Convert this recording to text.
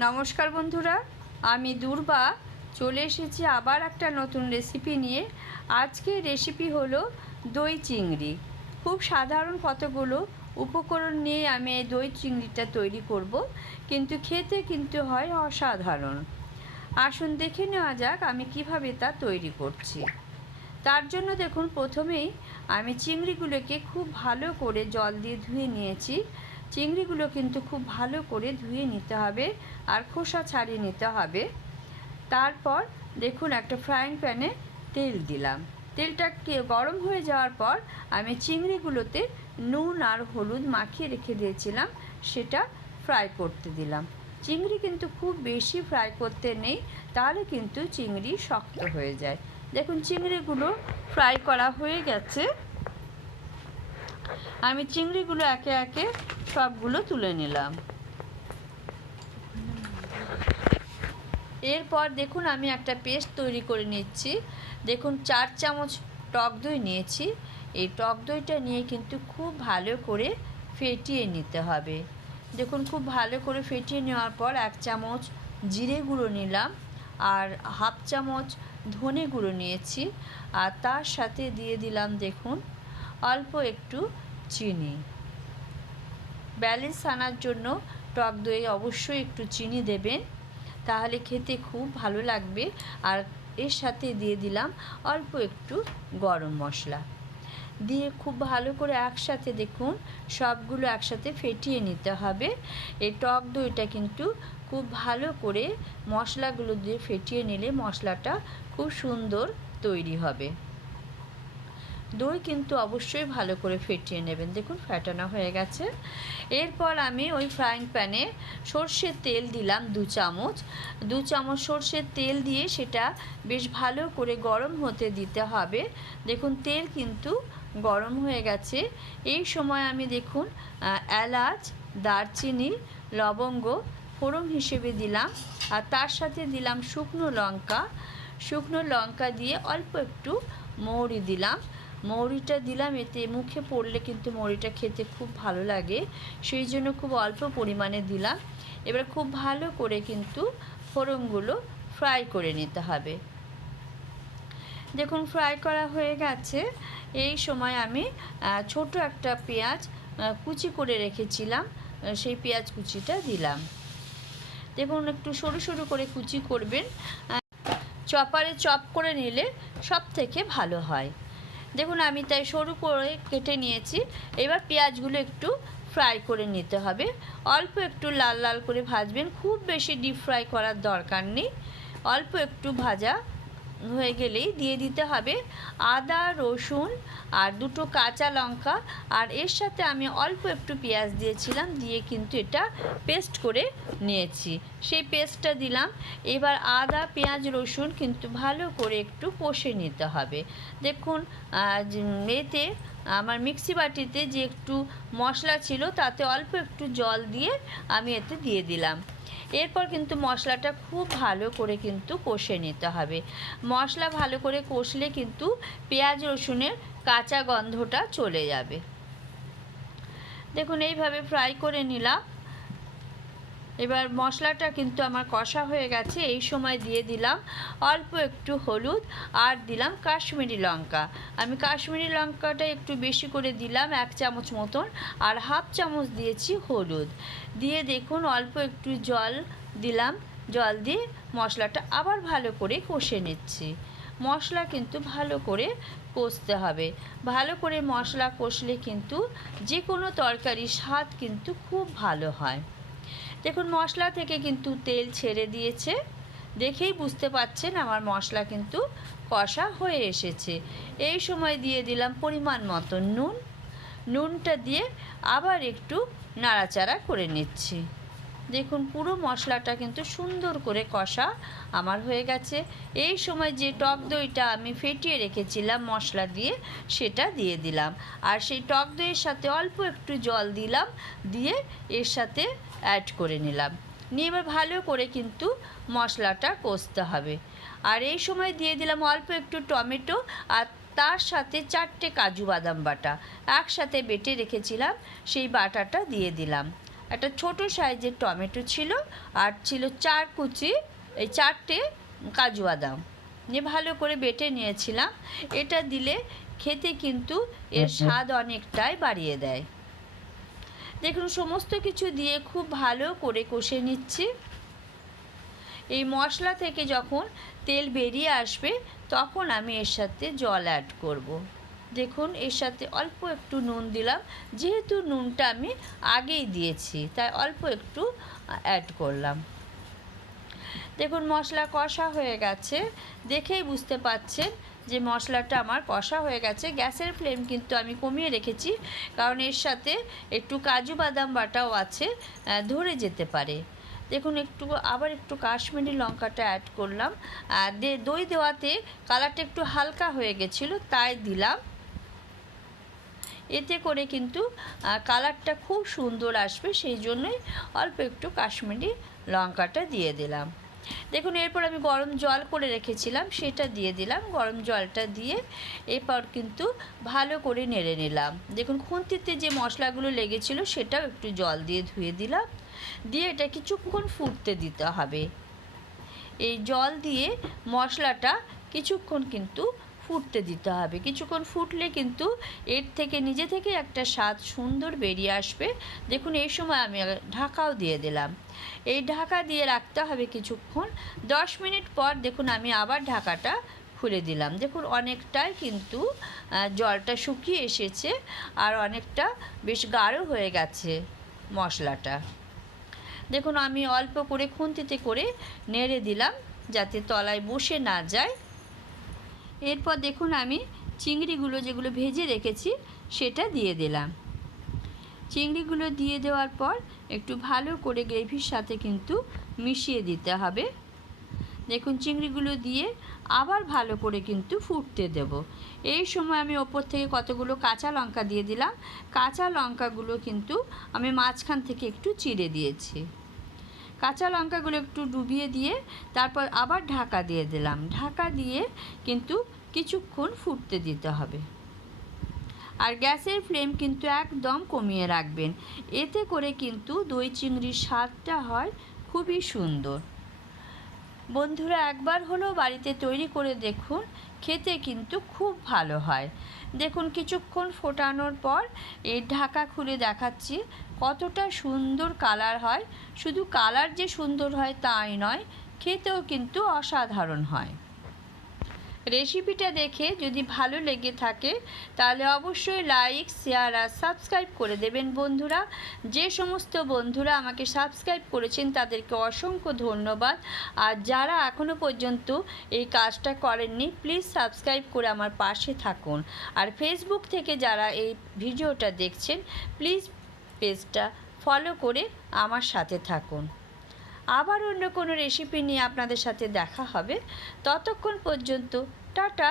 নমস্কার বন্ধুরা, আমি দুর্বা চলে এসেছি আবার একটা নতুন রেসিপি নিয়ে। আজকের রেসিপি হলো দই চিংড়ি। খুব সাধারণ কতগুলো উপকরণ নিয়ে আমি এই দই চিংড়িটা তৈরি করব, কিন্তু খেতে কিন্তু হয় অসাধারণ। আসুন দেখে নেওয়া যাক আমি কিভাবে তা তৈরি করছি। তার জন্য দেখুন, প্রথমেই আমি চিংড়িগুলোকে খুব ভালো করে জল দিয়ে ধুয়ে নিয়েছি। চিংড়িগুলো কিন্তু খুব ভালো করে ধুয়ে নিতে হবে আর খোসা ছাড়িয়ে নিতে হবে। তারপর দেখুন, একটা ফ্রাইং প্যানে তেল দিলাম। তেলটা গরম হয়ে যাওয়ার পর আমি চিংড়িগুলোতে নুন আর হলুদ মাখিয়ে রেখে দিয়েছিলাম, সেটা ফ্রাই করতে দিলাম। চিংড়ি কিন্তু খুব বেশি ফ্রাই করতে নেই, তাহলে কিন্তু চিংড়ি শক্ত হয়ে যায়। দেখুন, চিংড়িগুলো ফ্রাই করা হয়ে গেছে। আমি চিংড়িগুলো একে একে সবগুলো তুলে নিলাম। এরপর দেখুন, আমি একটা পেস্ট তৈরি করে নিচ্ছি। দেখুন, 4 চামচ টক দই নিয়েছি। এই টক দইটা নিয়ে কিন্তু খুব ভালো করে ফেটিয়ে নিতে হবে। দেখুন, খুব ভালো করে ফেটিয়ে নেওয়ার পর 1 চামচ জিরে গুঁড়ো নিলাম আর হাফ চামচ ধনে গুঁড়ো নিয়েছি। আর তার সাথে দিয়ে দিলাম দেখুন অল্প একটু চিনি। ব্যালেন্স আনার জন্য টক দই অবশ্যই একটু চিনি দেবেন, তাহলে খেতে খুব ভালো লাগবে। আর এর সাথে দিয়ে দিলাম অল্প একটু গরম মশলা দিয়ে খুব ভালো করে একসাথে দেখুন সবগুলো একসাথে ফেটিয়ে নিতে হবে। এই টক দইটা কিন্তু খুব ভালো করে মশলাগুলো দিয়ে ফেটিয়ে নিলে মশলাটা খুব সুন্দর তৈরি হবে। দই কিন্তু অবশ্যই ভালো করে ফেটিয়ে নেবেন। দেখুন, ফেটানো হয়ে গেছে। এরপর আমি ওই ফ্রাইং প্যানে সর্ষের তেল দিলাম 2 চামচ। 2 চামচ সর্ষের তেল দিয়ে সেটা বেশ ভালো করে গরম হতে দিতে হবে। দেখুন, তেল কিন্তু গরম হয়ে গেছে। এই সময় আমি দেখুন এলাচ, দারচিনি, লবঙ্গ ফোড়ন হিসেবে দিলাম। আর তার সাথে দিলাম শুকনো লঙ্কা দিয়ে অল্প একটু মৌরি দিলাম। মৌরিটা দিলাম, এতে মুখে পড়লে কিন্তু মৌরিটা খেতে খুব ভালো লাগে, সেই জন্য খুব অল্প পরিমাণে দিলাম। এবার খুব ভালো করে কিন্তু ফোড়নগুলো ফ্রাই করে নিতে হবে। দেখুন, ফ্রাই করা হয়ে গেছে। এই সময় আমি ছোট একটা পেঁয়াজ কুচি করে রেখেছিলাম, সেই পেঁয়াজ কুচিটা দিলাম। দেখুন, একটু সরু সরু করে কুচি করবেন, চপারে চপ করে নিলে সব থেকে ভালো হয়। দেখুন, আমি তাই সরু করে কেটে নিয়েছি। এবার পেঁয়াজগুলো একটু ফ্রাই করে নিতে হবে, অল্প একটু লাল লাল করে ভাজবেন, খুব বেশি ডিপ ফ্রাই করার দরকার নেই। অল্প একটু ভাজা হয়ে গেলেই দিয়ে দিতে হবে আদা, রসুন আর 2টো কাঁচা লঙ্কা। আর এর সাথে আমি অল্প একটু পেঁয়াজ দিয়েছিলাম, দিয়ে কিন্তু এটা পেস্ট করে নিয়েছি, সেই পেস্টটা দিলাম। এবার আদা, পেঁয়াজ, রসুন কিন্তু ভালো করে একটু কষে নিতে হবে। দেখুন, এতে আমার মিক্সি বাটিতে যে একটু মশলা ছিল তাতে অল্প একটু জল দিয়ে আমি এতে দিয়ে দিলাম। এরপর কিন্তু মশলাটা খুব ভালো করে কিন্তু কষে নিতে হবে। মশলা ভালো করে কষলে কিন্তু পেঁয়াজ রসুনের কাঁচা গন্ধটা চলে যাবে। দেখুন, এইভাবে ফ্রাই করে নিলাম। এবার মশলাটা কিন্তু আমার কষা হয়ে গেছে। এই সময় দিয়ে দিলাম অল্প একটু হলুদ আর দিলাম কাশ্মীরি লঙ্কা। আমি কাশ্মীরি লঙ্কাটা একটু বেশি করে দিলাম, 1 চামচ মতন, আর হাফ চামচ দিয়েছি হলুদ দিয়ে দেখুন অল্প একটু জল দিলাম। জল দিয়ে মশলাটা আবার ভালো করে কষে নিচ্ছি। মশলা কিন্তু ভালো করে কষতে হবে। ভালো করে মশলা কষলে কিন্তু যে কোনো তরকারির স্বাদ কিন্তু খুব ভালো হয়। দেখুন, মশলা থেকে কিন্তু তেল ছেড়ে দিয়েছে, দেখেই বুঝতে পাচ্ছেন আমার মশলা কিন্তু কষা হয়ে এসেছে। এই সময় দিয়ে দিলাম পরিমাণ মতো নুনটা দিয়ে আবার একটু নাড়াচাড়া করে নিচ্ছি। দেখুন, পুরো মশলাটা কিন্তু সুন্দর করে কষা আমার হয়ে গেছে। এই সময় যে টক দইটা আমি ফেটিয়ে রেখেছিলাম মশলা দিয়ে, সেটা দিয়ে দিলাম। আর সেই টক দইয়ের সাথে অল্প একটু জল দিলাম, দিয়ে এর সাথে অ্যাড করে নিলাম। নিয়ে এবার ভালো করে কিন্তু মশলাটা কষতে হবে। আর এই সময় দিয়ে দিলাম অল্প একটু টমেটো, আর তার সাথে 4টে কাজু বাদাম বাটা একসাথে বেটে রেখেছিলাম, সেই বাটাটা দিয়ে দিলাম। একটা ছোট সাইজের টমেটো ছিল, আর ছিল 4 কুচি এই 4টে কাজু বাদাম নিয়ে ভালো করে বেটে নিয়েছিলাম। এটা দিলে খেতে কিন্তু এর স্বাদ অনেকটাই বাড়িয়ে দেয়। দেখুন সমস্ত কিছু দিয়ে খুব ভালো করে কষে নিচ্ছি। এই মশলা থেকে যখন তেল বেরিয়ে আসবে তখন আমি এর সাথে জল অ্যাড করব। দেখুন এর সাথে অল্প একটু নুন দিলাম, যেহেতু নুনটা আমি আগেই দিয়েছি তাই অল্প একটু অ্যাড করলাম। দেখুন মশলা কষা হয়ে গেছে, দেখেই বুঝতে পাচ্ছেন যে মশলাটা আমার কষা হয়ে গেছে। গ্যাসের ফ্লেম কিন্তু আমি কমিয়ে রেখেছি, কারণ এর সাথে একটু কাজু বাদাম বাটাও আছে, ধরে যেতে পারে। দেখুন আবার একটু কাশ্মীরি লঙ্কাটা অ্যাড করলাম। দই দেওয়াতে কালারটা একটু হালকা হয়ে গেছিলো তাই দিলাম। এতে করে কিন্তু কালারটা খুব সুন্দর আসবে, সেই জন্যই অল্প একটু কাশ্মীরি লঙ্কাটা দিয়ে দিলাম। দেখুন এরপর আমি গরম জল করে রেখেছিলাম, সেটা দিয়ে দিলাম। গরম জলটা দিয়ে এরপর কিন্তু ভালো করে নেড়ে নিলাম। দেখুন খুন্তিতে যে মশলাগুলো লেগেছিল সেটাও একটু জল দিয়ে ধুয়ে দিলাম, দিয়ে এটা কিছুক্ষণ ফুটতে দিতে হবে। এই জল দিয়ে মশলাটা কিছুক্ষণ কিন্তু ফুটতে দিতে হবে। কিছুক্ষণ ফুটলে কিন্তু এর থেকে নিজে থেকে একটা স্বাদ সুন্দর বেরিয়ে আসবে। দেখুন এই সময় আমি ঢাকাও দিয়ে দিলাম। এই ঢাকা দিয়ে রাখতে হবে কিছুক্ষণ। 10 মিনিট পর দেখুন আমি আবার ঢাকাটা খুলে দিলাম। দেখুন অনেকটাই কিন্তু জলটা শুকিয়ে এসেছে, আর অনেকটা বেশ গাঢ় হয়ে গেছে মশলাটা। দেখুন আমি অল্প করে খুন্তিতে করে নেড়ে দিলাম যাতে তলায় বসে না যায়। এরপর দেখুন আমি চিংড়িগুলো যেগুলো ভেজে রেখেছি সেটা দিয়ে দিলাম। চিংড়িগুলো দিয়ে দেওয়ার পর একটু ভালো করে গ্রেভির সাথে কিন্তু মিশিয়ে দিতে হবে। দেখুন চিংড়িগুলো দিয়ে আবার ভালো করে কিন্তু ফুটতে দেব। এই সময় আমি ওপর থেকে কতগুলো কাঁচা লঙ্কা দিয়ে দিলাম। কাঁচা লঙ্কাগুলো কিন্তু আমি মাঝখান থেকে একটু চিড়ে দিয়েছি। কাঁচা লঙ্কাগুলো একটু ডুবিয়ে দিয়ে তারপর আবার ঢাকা দিয়ে দিলাম। ঢাকা দিয়ে কিন্তু কিছুক্ষণ ফুটতে দিতে হবে, আর গ্যাসের ফ্লেম কিন্তু একদম কমিয়ে রাখবেন। এতে করে কিন্তু দই চিংড়ির স্বাদটা হয় খুবই সুন্দর। বন্ধুরা একবার হলেও বাড়িতে তৈরি করে দেখুন, খেতে কিন্তু খুব ভালো হয়। দেখুন কিছুক্ষণ ফোটানোর পর এই ঢাকা খুলে দেখাচ্ছি কতটা সুন্দর কালার হয়। শুধু কালার যে সুন্দর হয় তাই নয়, খেতেও কিন্তু অসাধারণ হয়। রেসিপিটা দেখে যদি ভালো লেগে থাকে তাহলে অবশ্যই লাইক, শেয়ার আর সাবস্ক্রাইব করে দেবেন বন্ধুরা। যে সমস্ত বন্ধুরা আমাকে সাবস্ক্রাইব করেছেন তাদেরকে অসংখ্য ধন্যবাদ। আর যারা এখনও পর্যন্ত এই কাজটা করেননি প্লিজ সাবস্ক্রাইব করে আমার পাশে থাকুন। আর ফেসবুক থেকে যারা এই ভিডিওটা দেখছেন প্লিজ পেজটা ফলো করে আমার সাথে থাকুন। আবার অন্য কোনো রেসিপি নিয়ে আপনাদের সাথে দেখা হবে। ততক্ষণ পর্যন্ত টাটা।